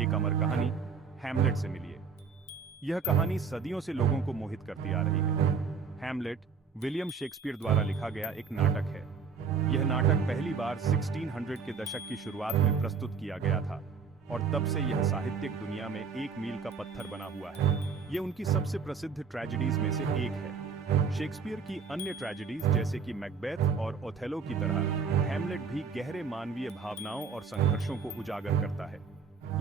एक अमर कहानी हैमलेट से मिलिए। यह कहानी सदियों से लोगों को मोहित करती आ रही है। हैमलेट विलियम शेक्सपियर द्वारा लिखा गया एक नाटक है। यह नाटक पहली बार 1600 के दशक की शुरुआत में प्रस्तुत किया गया था और तब से यह साहित्यिक दुनिया में एक मील का पत्थर बना हुआ है। यह उनकी सबसे प्रसिद्ध ट्रेजेडीज में से एक है। शेक्सपियर की अन्य ट्रेजेडीज जैसे कि मैकबेथ और ओथेलो की तरह हैमलेट भी गहरे मानवीय भावनाओं और संघर्षों को उजागर करता है।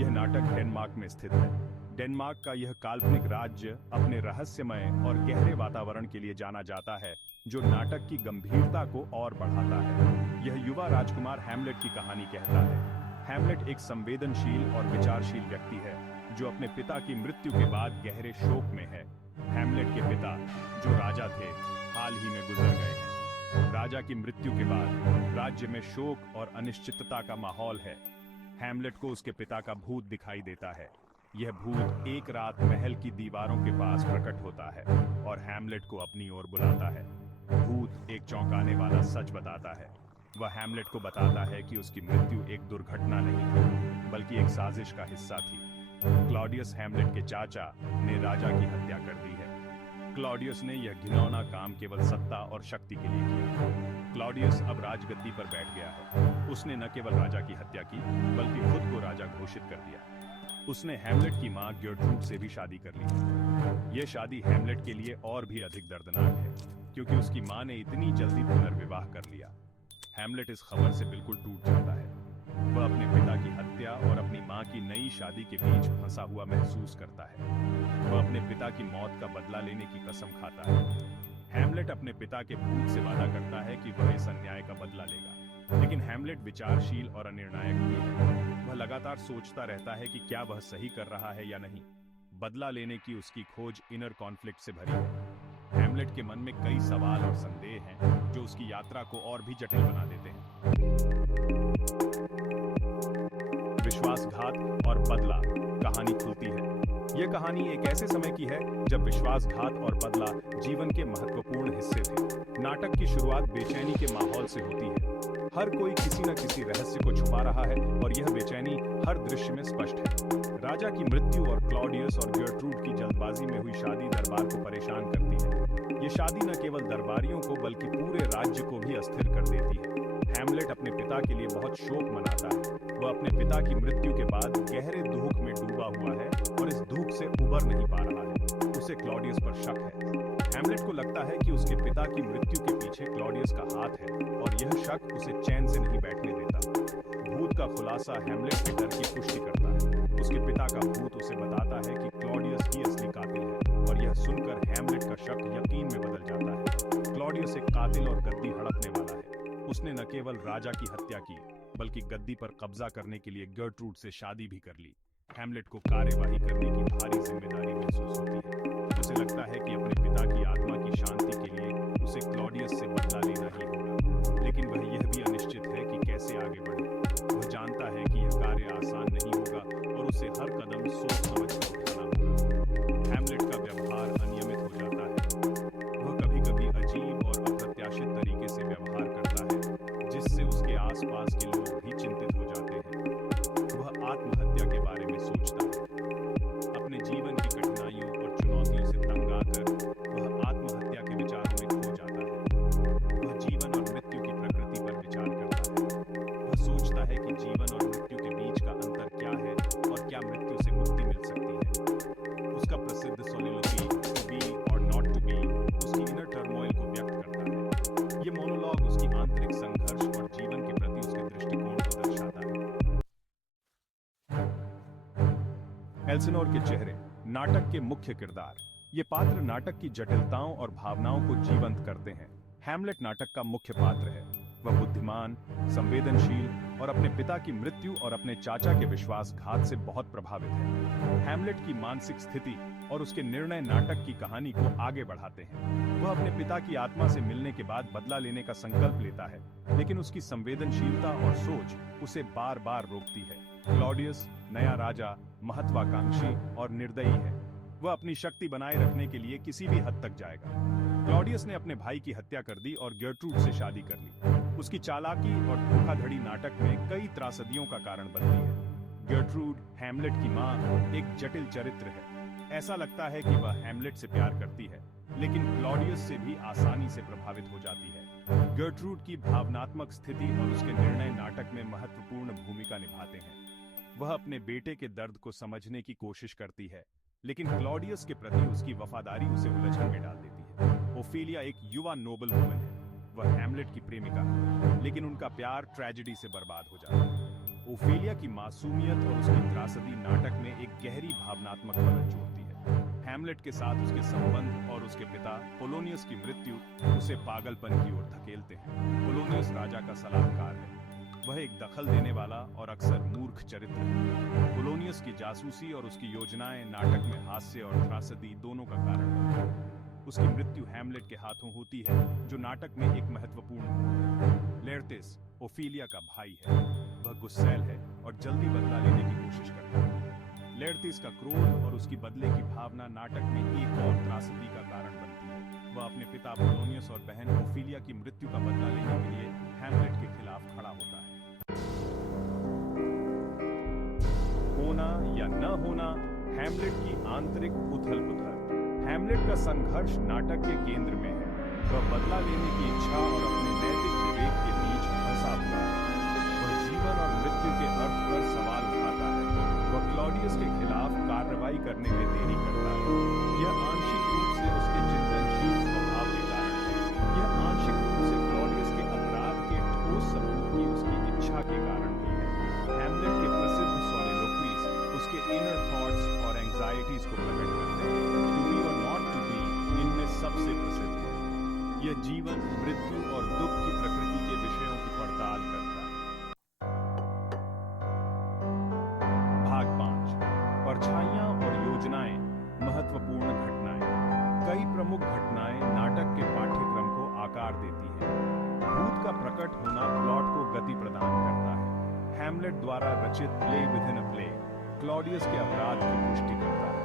यह नाटक डेनमार्क में स्थित है। डेनमार्क का यह काल्पनिक राज्य अपने रहस्यमय और गहरे वातावरण के लिए जाना जाता है, जो नाटक की गंभीरता को और बढ़ाता है। यह युवा राजकुमार हैमलेट की कहानी कहता है। हैमलेट एक संवेदनशील और विचारशील व्यक्ति है, जो अपने पिता की मृत्यु के बाद गहरे शोक में है। हैमलेट के पिता, जो राजा थे, हाल ही में गुजर गए हैं। राजा की मृत्यु के बाद राज्य में शोक और अनिश्चितता का माहौल है। हैमलेट को उसके पिता का भूत दिखाई देता है। यह भूत एक रात महल की दीवारों के पास प्रकट होता है और हैमलेट को अपनी ओर बुलाता है। भूत एक चौंकाने वाला सच बताता है। वह हैमलेट को बताता है कि उसकी मृत्यु एक दुर्घटना नहीं थी, बल्कि एक साजिश का हिस्सा थी। क्लॉडियस, हैमलेट के चाचा, ने राजा की हत्या कर दी है। क्लॉडियस ने यह घिनौना काम केवल सत्ता और शक्ति के लिए किया। क्लॉडियस अब राजगद्दी पर बैठ गया है। उसने न केवल राजा की हत्या की, बल्कि खुद को राजा घोषित कर दिया। उसने हैमलेट की मां गर्ट्रूड से भी शादी कर ली। यह शादी हैमलेट के लिए और भी अधिक दर्दनाक है, क्योंकि उसकी मां ने इतनी जल्दी पुनर्विवाह कर लिया। हैमलेट इस खबर से बिल्कुल टूट जाता है। वह अपने पिता की हत्या और अपनी मां की नई शादी के बीच फंसा हुआ महसूस करता है। वह अपने पिता की मौत का बदला लेने की कसम खाता है। हैमलेट अपने पिता के भूत से वादा करता है कि वह इस अन्याय का बदला लेगा, लेकिन हैमलेट विचारशील और अनिर्णायक भी है। वह लगातार सोचता रहता है कि क्या वह सही कर रहा है या नहीं। बदला लेने की उसकी खोज इनर कॉन्फ्लिक्ट से भरी है। हैमलेट के मन में कई सवाल और संदेह हैं, जो उसकी यात्रा को और भी जटिल बना देते हैं। विश्वासघात और बदला कहानी खुलती है। यह कहानी एक ऐसे समय की है जब विश्वासघात और बदला जीवन के महत्वपूर्ण हिस्से थे। नाटक की शुरुआत बेचैनी के माहौल से होती है। हर कोई किसी न किसी रहस्य को छुपा रहा है और यह बेचैनी हर दृश्य में स्पष्ट है। राजा की मृत्यु और क्लॉडियस और गर्ट्रूड की जल्दबाजी में हुई शादी दरबार को परेशान करती है। ये शादी न केवल दरबारियों को बल्कि पूरे राज्य को भी अस्थिर कर देती है। हैमलेट अपने पिता के लिए बहुत शोक मनाता है। वह अपने पिता की मृत्यु के बाद गहरे दुख में डूबा हुआ है और इस दुख से उबर नहीं पा रहा है। उसे क्लॉडियस पर शक है। हैमलेट को लगता है कि उसके पिता की मृत्यु के पीछे क्लॉडियस का हाथ है और यह शक उसे चैन से नहीं बैठने देता। भूत का खुलासा हैमलेट के डर की पुष्टि करता है। उसके पिता का भूत उसे बताता है कि क्लॉडियस ही असली कातिल है और यह सुनकर हैमलेट का शक यकीन में बदल जाता है। क्लॉडियस एक कातिल और गद्दी हड़पने वाला है। उसने न केवल राजा की हत्या की, बल्कि गद्दी पर कब्जा करने के लिए गर्ट्रूड से शादी भी कर ली। हैमलेट को कार्यवाही करने की भारी जिम्मेदारी महसूस होती है। उसे लगता है कि अपने पिता की आत्मा की शांति के लिए उसे क्लॉडियस से बदला लेना ही होगा, लेकिन वह यह भी अनिश्चित है कि कैसे आगे बढ़े। वह जानता है कि यह कार्य आसान नहीं होगा और उसे हर कदम सोच समझ कर उठाना होगा। हैमलेट का व्यवहार अनियमित हो जाता है। वह कभी-कभी अजीब और अप्रत्याशित तरीके से व्यवहार करता है, जिससे उसके आसपास के लोग भी चिंतित हो जाते हैं। वह आत्महत्या के बारे में सोचता है। अपने जीवन की कठिनाइयों और चुनौतियों से तंग आकर वह आत्महत्या के विचारों में खो जाता है। वह जीवन और मृत्यु की प्रकृति पर विचार करता है। वह सोचता है कि जीवन और मृत्यु के बीच का अंतर क्या है और क्या मृत्यु से मुक्ति मिल सकती है। उसका प्रसिद्ध सोलिलोक्वी टू बी और नॉट टू बी उसकी इनर टर्मोइल को व्यक्त करता है। ये मोनोलॉग उसकी आंतरिक संघर्ष और जीवन के प्रति उसके दृष्टिकोण को दर्शाता है। एल्सिनोर के चेहरे नाटक के मुख्य किरदार। ये पात्र नाटक की जटिलताओं और भावनाओं को जीवंत करते हैं। हैमलेट नाटक का मुख्य पात्र है। वह बुद्धिमान, संवेदनशील और अपने पिता की मृत्यु और अपने चाचा के विश्वासघात से बहुत प्रभावित है। हैमलेट की मानसिक स्थिति और उसके निर्णय नाटक की कहानी को आगे बढ़ाते हैं। वह अपने पिता की आत्मा से मिलने के बाद बदला लेने का संकल्प लेता है, लेकिन उसकी संवेदनशीलता और सोच उसे बार-बार रोकती है। क्लॉडियस, नया राजा, महत्वाकांक्षी और निर्दयी है। वह अपनी शक्ति बनाए रखने के लिए किसी भी हद तक जाएगा। क्लॉडियस ने अपने भाई की हत्या कर दी और गर्ट्रूड से शादी कर ली। उसकी चालाकी और धोखाधड़ी नाटक में कई त्रासदियों का कारण बनती है। गर्ट्रूड, हैमलेट की मां, एक जटिल चरित्र है। ऐसा लगता है कि वह हैमलेट से प्यार करती है, लेकिन क्लॉडियस से भी आसानी से प्रभावित हो जाती है। गर्ट्रूड की भावनात्मक स्थिति और उसके निर्णय नाटक में महत्वपूर्ण भूमिका निभाते हैं। वह अपने बेटे के दर्द को समझने की कोशिश करती है, लेकिन क्लॉडियस के प्रति उसकी वफादारी उसे उलझन में डाल देती है। ओफेलिया एक युवा नोबल वुमन है। वह हैमलेट की प्रेमिका है, लेकिन उनका प्यार ट्रेजेडी से बर्बाद हो जाता है। ओफेलिया की मासूमियत और उसकी त्रासदी नाटक में एक गहरी भावनात्मक परत जोड़ती है। हैमलेट के साथ उसके संबंध और उसके पिता पोलोनियस की मृत्यु उसे पागलपन की ओर धकेलते हैं। पोलोनियस राजा का सलाहकार है। वह एक दखल देने वाला और अक्सर मूर्ख चरित्र है। पोलोनियस की जासूसी और उसकी योजनाएं नाटक में हास्य और त्रासदी दोनों का कारण बनती हैं। उसकी मृत्यु हैमलेट के हाथों होती है, जो नाटक में एक महत्वपूर्ण मोड़ है। लेरतिस ओफेलिया का भाई है। वह गुस्सैल है और जल्दी बदला लेने की कोशिश करता है। लेरतिस का क्रोध और उसकी बदले की भावना नाटक में एक और त्रासदी का कारण बनती है। वह अपने पिता पोलोनियस और बहन ओफेलिया की मृत्यु का बदला लेने के लिए हैमलेट के खिलाफ खड़ा होता है। होना या न होना, हैमलेट की आंतरिक उथल-पुथल। हैमलेट का संघर्ष नाटक के केंद्र में है। वह बदला लेने की इच्छा और अपने नैतिक विवेक के बीच फंसा हुआ है। वह जीवन और मृत्यु के अर्थ पर सवाल उठाता है। वह क्लॉडियस के खिलाफ कार्रवाई करने में देरी करता है। यह आंशिक रूप से उसके चिंतनशील स्वभाव के कारण है। यह आंशिक रूप से क्लॉडियस के अपराध के ठोस सबूत की उसकी इच्छा के कारण भी है। हैमलेट के प्रसिद्ध सोलिलोक्वीज उसके इनर थॉट्स और एंजाइटीज को प्रकट करते हैं। टू बी और नॉट टू बी इनमें सबसे प्रसिद्ध है। यह जीवन, मृत्यु और दुख की प्रकृति के विषयों की पड़ताल करता है। भाग 5, परछाइयां और योजनाएं, महत्वपूर्ण घटनाएं। कई प्रमुख घटनाएं नाटक के पाठ्यक्रम को आकार देती हैं। भूत का प्रकट होना प्लॉट को गति प्रदान करता है। हैमलेट द्वारा रचित play with in a play Claudius के अपराध की पुष्टि करता है।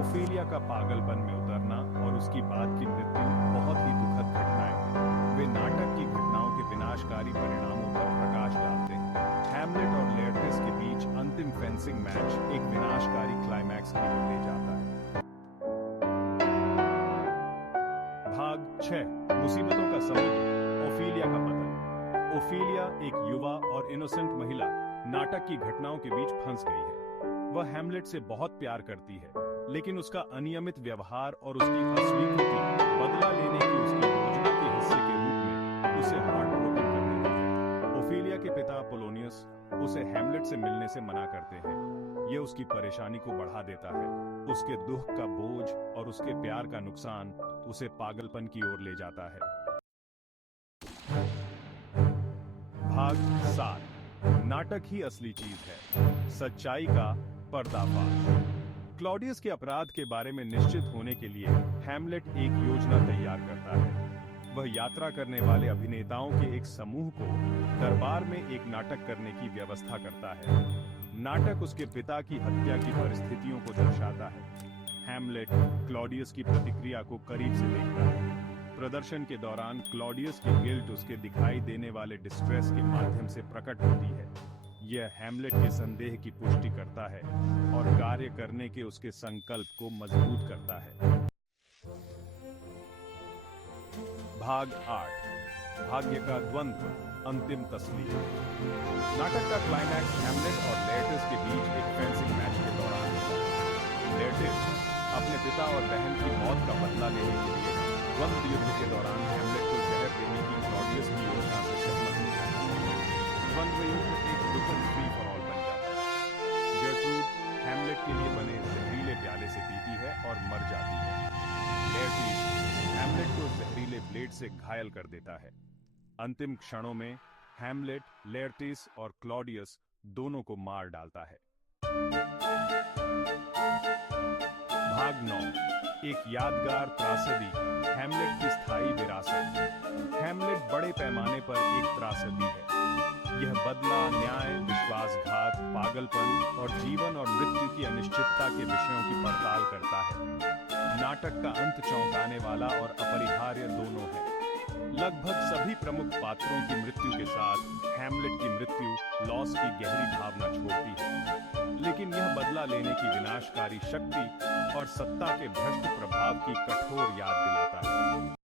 ओफेलिया का पागलपन में उतरना और उसकी बाद की मृत्यु बहुत ही दुखद घटनाएं हैं। वे नाटक की घटनाओं के विनाशकारी परिणामों पर प्रकाश डालते हैं। हैमलेट और लेरतिस के बीच अंतिम फेंसिंग मैच एक विनाशकारी क्लाइमैक्स की ओर ले जाता है। भाग 6, मुसीबतों का समुद्र, ओफेलिया का पतन। ओफेलिया, एक युवा और इनोसेंट महिला, नाटक की घटनाओं के बीच फंस गई है। वह हैमलेट से बहुत प्यार करती है, लेकिन उसका अनियमित व्यवहार और उसकी अस्वीकृति बदला लेने की उसकी योजना के हिस्से के रूप में उसे हार्ट ब्रोकन कर देती है। ओफेलिया के पिता पोलोनियस उसे हैमलेट से मिलने से मना करते हैं। यह उसकी परेशानी को बढ़ा देता है। उसके दुख का बोझ और उसके प्यार का नुकसान उसे पागलपन की ओर ले जाता है। भाग 7, नाटक ही असली चीज है, सच्चाई का पर्दाफाश। क्लॉडियस के अपराध के बारे में निश्चित होने के लिए हैमलेट एक योजना तैयार करता है। वह यात्रा करने वाले अभिनेताओं के एक समूह को दरबार में एक नाटक करने की व्यवस्था करता है। नाटक उसके पिता की हत्या की परिस्थितियों को दर्शाता है। हैमलेट क्लॉडियस की प्रतिक्रिया को करीब से देखता है। प्रदर्शन के दौरान क्लॉडियस की गिल्ट उसके दिखाई देने वाले डिस्ट्रेस के माध्यम से प्रकट होती है। यह हैमलेट के संदेह की पुष्टि करता है और कार्य करने के उसके संकल्प को मजबूत करता है। भाग 8, भाग्य का द्वंद्व, अंतिम तस्वीर। नाटक का क्लाइमैक्स हैमलेट और लेरतिस के बीच एक फेंसिंग मैच के दौरान होता है। लेरतिस अपने पिता और बहन की मौत का बदला लेने के लिए द्वंद्व युद्ध के दौरान हैमलेट को जहर देने की क्लॉडियस की योजना से सहमत होता है। द्वंद्व युद्ध एक दुखद फ्री फॉर ऑल बन जाता है। गर्ट्रूड हैमलेट के लिए बने जहरीले प्याले से पीती है और मर जाती है। लेरतिस हैमलेट को जहरीले ब्लेड से घायल कर देता है। अंतिम क्षणों में हैमलेट, लेरतिस और क्लॉडियस दोनों को मार डालता है। भाग 9, एक यादगार त्रासदी, हैमलेट की स्थायी विरासत। हैमलेट बड़े पैमाने पर एक त्रासदी है। यह बदला, न्याय, विश्वासघात, पागलपन और जीवन और मृत्यु की अनिश्चितता के विषयों की पड़ताल करता है। नाटक का अंत चौंकाने वाला और अपरिहार्य दोनों है। लगभग सभी प्रमुख पात्रों की मृत्यु के साथ हैमलेट की मृत्यु लॉस की गहरी भावना छोड़ती है, लेकिन यह बदला लेने की विनाशकारी शक्ति और सत्ता के भ्रष्ट प्रभाव की कठोर याद दिलाता है।